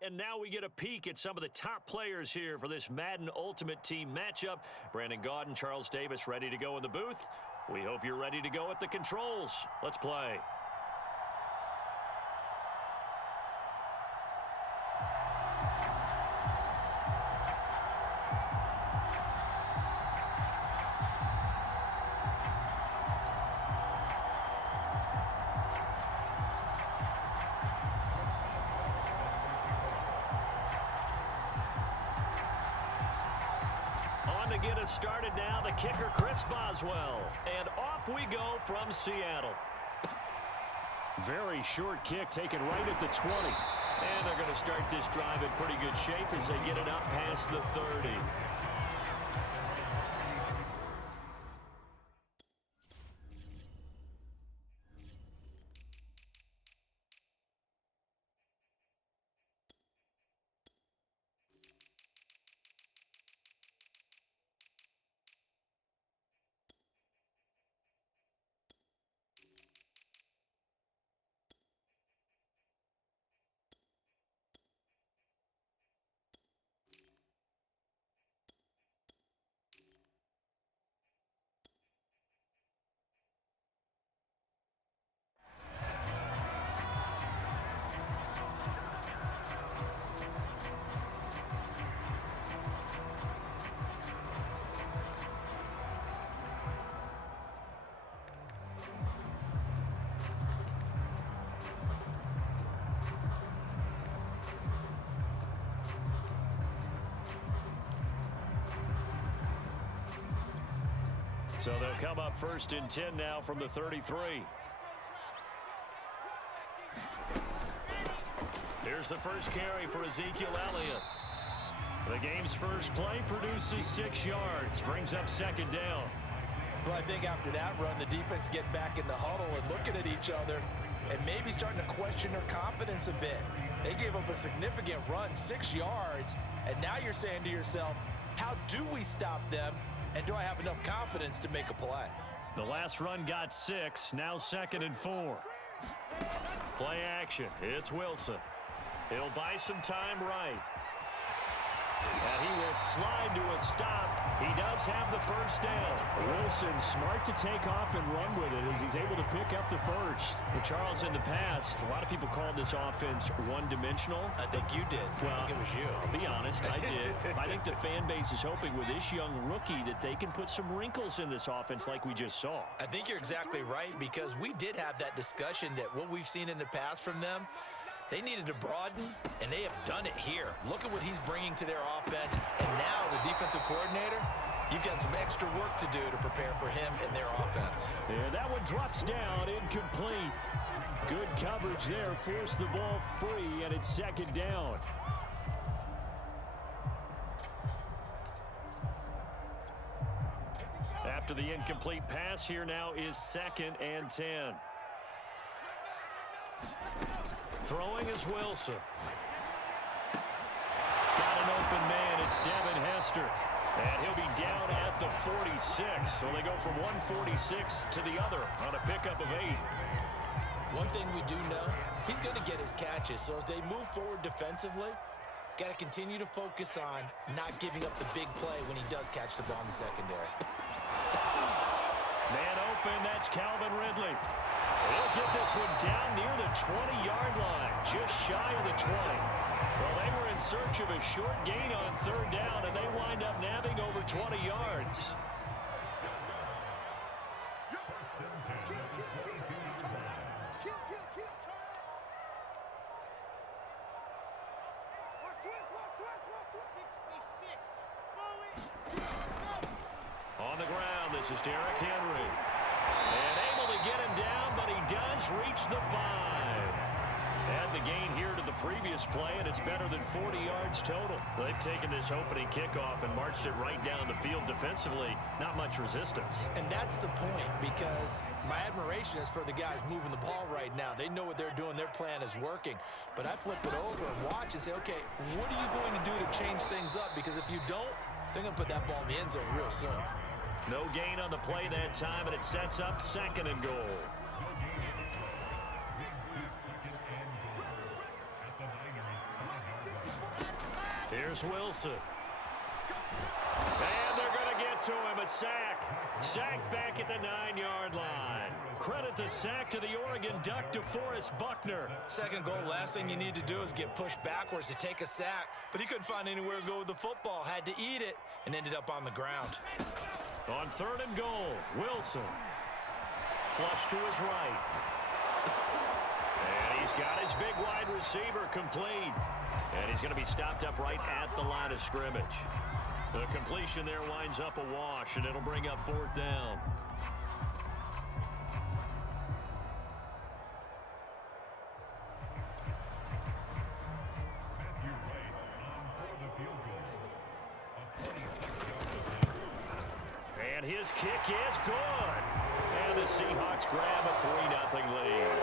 And now we get a peek at some of the top players here for this Madden Ultimate Team matchup. Brandon Gaudin, Charles Davis ready to go in the booth. We hope you're ready to go at the controls. Let's play. To get us started now, the kicker, Chris Boswell. And off we go from Seattle. Very short kick taken right at the 20. And they're going to start this drive in pretty good shape as they get it up past the 30. So they'll come up first and 10 now from the 33. Here's the first carry for Ezekiel Elliott. The game's first play produces 6 yards, brings up second down. Well, I think after that run, the defense get back in the huddle and looking at each other and maybe starting to question their confidence a bit. They gave up a significant run, 6 yards, and now you're saying to yourself, how do we stop them? And do I have enough confidence to make a play? The last run got 6, now 2nd and 4. Play action, it's Wilson. He'll buy some time right. And he will slide to a stop. He does have the first down. Wilson smart to take off and run with it as he's able to pick up the first. Well, Charles, in the past, a lot of people called this offense one-dimensional. I think you did. Well, I think it was you. I'll be honest, I did. I think the fan base is hoping with this young rookie that they can put some wrinkles in this offense like we just saw. I think you're exactly right because we did have that discussion that what we've seen in the past from them, they needed to broaden, and they have done it here. Look at what he's bringing to their offense. And now, as a defensive coordinator, you've got some extra work to do to prepare for him and their offense. Yeah, that one drops down, incomplete. Good coverage there, forced the ball free, and it's second down. After the incomplete pass, here now is 2nd and 10. Throwing is Wilson. Got an open man. It's Devin Hester. And he'll be down at the 46. So they go from 146 to the other on a pickup of 8. One thing we do know, he's going to get his catches. So as they move forward defensively, got to continue to focus on not giving up the big play when he does catch the ball in the secondary. Man open. That's Calvin Ridley. He'll get this one down near the 20-yard line, just shy of the 20. Well, they were in search of a short gain on 3rd down, and they wind up nabbing over 20 yards. On the ground, this is Derrick Henry. And able to get him down, but he does reach the 5. Add the gain here to the previous play, and it's better than 40 yards total. They've taken this opening kickoff and marched it right down the field defensively. Not much resistance. And that's the point, because my admiration is for the guys moving the ball right now. They know what they're doing. Their plan is working. But I flip it over and watch and say, okay, what are you going to do to change things up? Because if you don't, they're going to put that ball in the end zone real soon. No gain on the play that time, and it sets up 2nd and goal. Here's Wilson. And they're going to get to him. A sack. Sacked back at the 9-yard line. Credit the sack to the Oregon Duck, DeForest Buckner. Second goal, last thing you need to do is get pushed backwards to take a sack. But he couldn't find anywhere to go with the football. Had to eat it and ended up on the ground. On 3rd and goal, Wilson. Flush to his right. And he's got his big wide receiver complete. And he's going to be stopped up right at the line of scrimmage. The completion there winds up a wash, and it'll bring up 4th down. And his kick is good. And the Seahawks grab a 3-0 lead.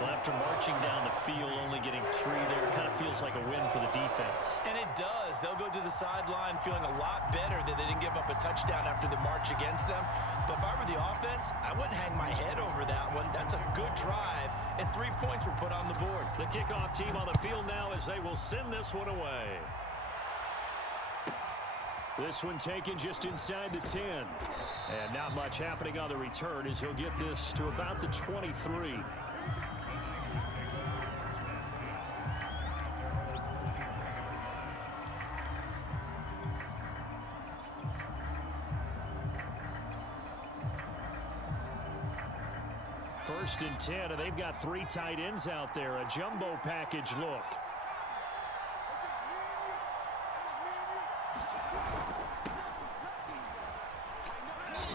Well, after marching down the field, only getting 3 there, it kind of feels like a win for the defense. And it does. They'll go to the sideline feeling a lot better that they didn't give up a touchdown after the march against them. But if I were the offense, I wouldn't hang my head over that one. That's a good drive, and 3 points were put on the board. The kickoff team on the field now as they will send this one away. This one taken just inside the 10. And not much happening on the return as he'll get this to about the 23. First and 10, and they've got 3 tight ends out there. A jumbo package look.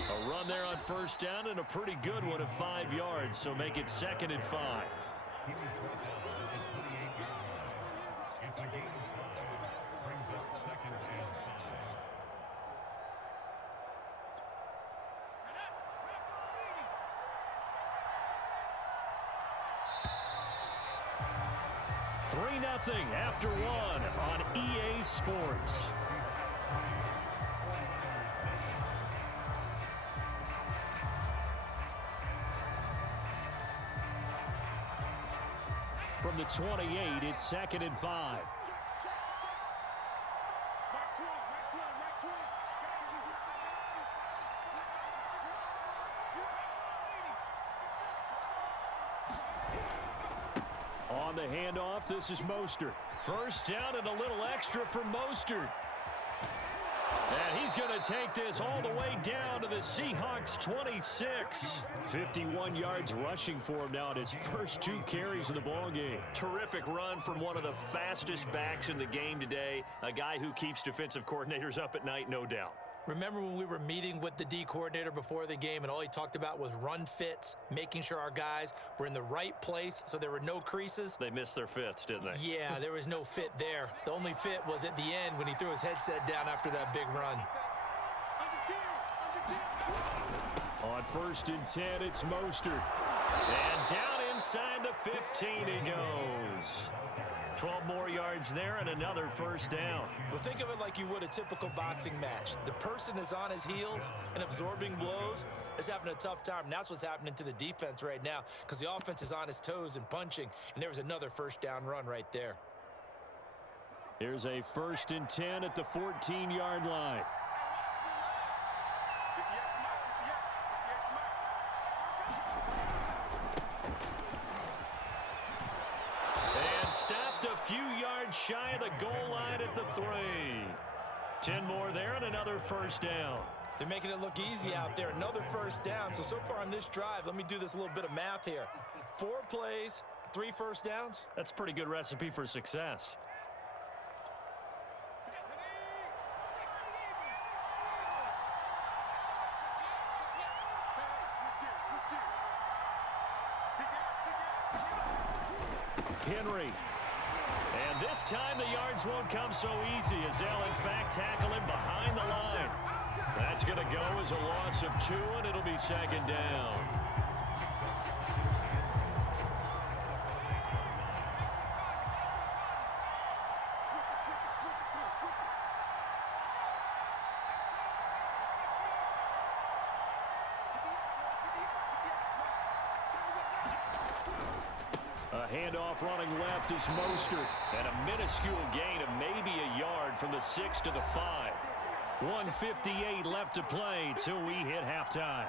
A run there on 1st down and a pretty good one of 5 yards, so make it 2nd and 5. Nothing after 1 on EA Sports. From the 28, it's 2nd and 5. On the handoff, this is Mostert. 1st down and a little extra for Mostert. And he's going to take this all the way down to the Seahawks 26. 51 yards rushing for him now at his first 2 carries of the ballgame. Terrific run from one of the fastest backs in the game today. A guy who keeps defensive coordinators up at night, no doubt. Remember when we were meeting with the D coordinator before the game and all he talked about was run fits, making sure our guys were in the right place so there were no creases? They missed their fits, didn't they? Yeah, there was no fit there. The only fit was at the end when he threw his headset down after that big run. On 1st and 10, it's Mostert. And down inside the 15 he goes. 12 more yards there and another 1st down. Well, think of it like you would a typical boxing match. The person that's on his heels and absorbing blows is having a tough time. And that's what's happening to the defense right now because the offense is on his toes and punching. And there was another 1st down run right there. Here's a 1st and 10 at the 14-yard line. Stopped a few yards shy of the goal line at the 3. 10 more there and another 1st down. They're making it look easy out there. Another 1st down. So far on this drive, let me do this little bit of math here. 4 plays, 3 1st downs. That's a pretty good recipe for success. Henry. And this time the yards won't come so easy as they'll in fact tackle him behind the line. That's going to go as a loss of 2 and it'll be 2nd down. A Handoff running left is Mostert. And a minuscule gain of maybe a yard from the 6 to the 5. 1:58 left to play till we hit halftime.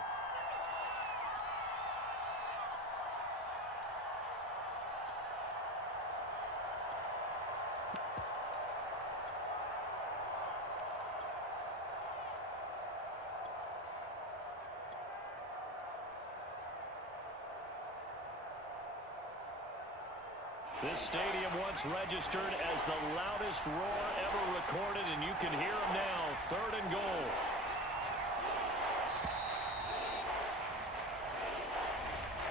This stadium once registered as the loudest roar ever recorded, and you can hear him now. 3rd and goal.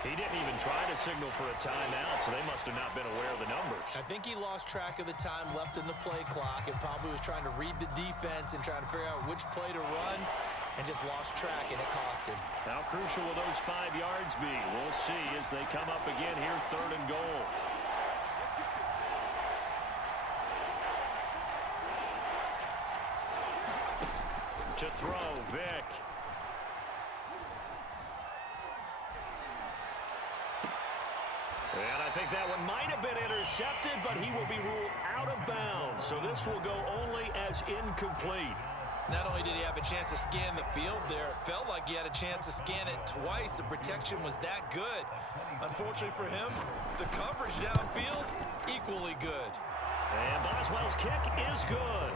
He didn't even try to signal for a timeout, so they must have not been aware of the numbers. I think he lost track of the time left in the play clock and probably was trying to read the defense and trying to figure out which play to run and just lost track, and it cost him. How crucial will those 5 yards be? We'll see as they come up again here, 3rd and goal. To throw, Vick. And I think that one might have been intercepted, but he will be ruled out of bounds. So this will go only as incomplete. Not only did he have a chance to scan the field there, it felt like he had a chance to scan it twice. The protection was that good. Unfortunately for him, the coverage downfield, equally good. And Boswell's kick is good.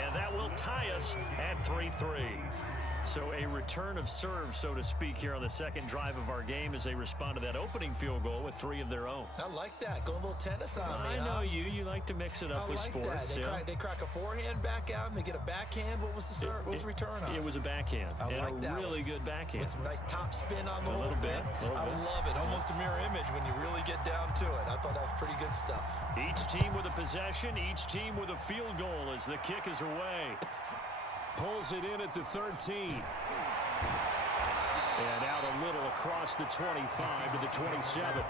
And that will tie us at 3-3. So a return of serve, so to speak, here on the second drive of our game as they respond to that opening field goal with 3 of their own. I like that. Going a little tennis on me. I know you. You like to mix it up with sports. They crack a forehand back out and they get a backhand. What was the serve? What was the return on? It was a backhand. I and like a that really one. good backhand. With some nice top spin on the whole bit. I love it. Almost a mirror image when you really get down to it. I thought that was pretty good stuff. Each team with a possession, each team with a field goal as the kick is away. Pulls it in at the 13. And out a little across the 25 to the 27.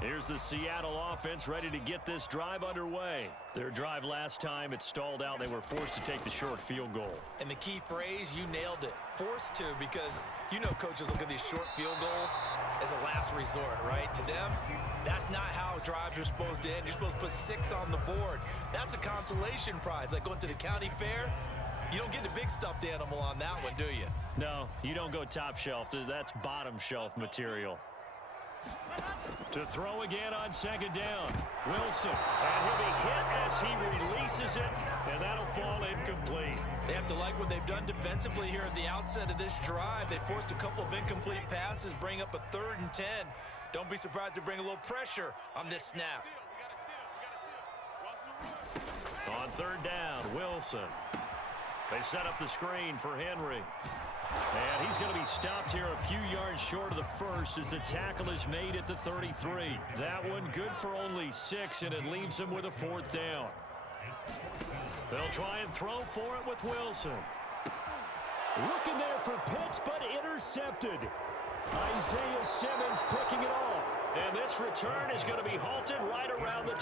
Here's the Seattle offense ready to get this drive underway. Their drive last time, it stalled out. They were forced to take the short field goal. And the key phrase, you nailed it. Forced to, because you know coaches look at these short field goals as a last resort, right? To them, that's not how drives are supposed to end. You're supposed to put 6 on the board. That's a consolation prize. Like going to the county fair, you don't get the big stuffed animal on that one, do you? No, you don't go top shelf. That's bottom shelf material. To throw again on second down. Wilson. And he'll be hit as he releases it, and that'll fall incomplete. They have to like what they've done defensively here at the outset of this drive. They forced a couple of incomplete passes, bring up a 3rd and 10. Don't be surprised to bring a little pressure on this snap. On 3rd down, Wilson. They set up the screen for Henry. And he's going to be stopped here a few yards short of the first as the tackle is made at the 33. That one good for only 6, and it leaves him with a 4th down. They'll try and throw for it with Wilson. Looking there for Pitts, but intercepted. Isaiah Simmons picking it off. And this return is going to be halted right around the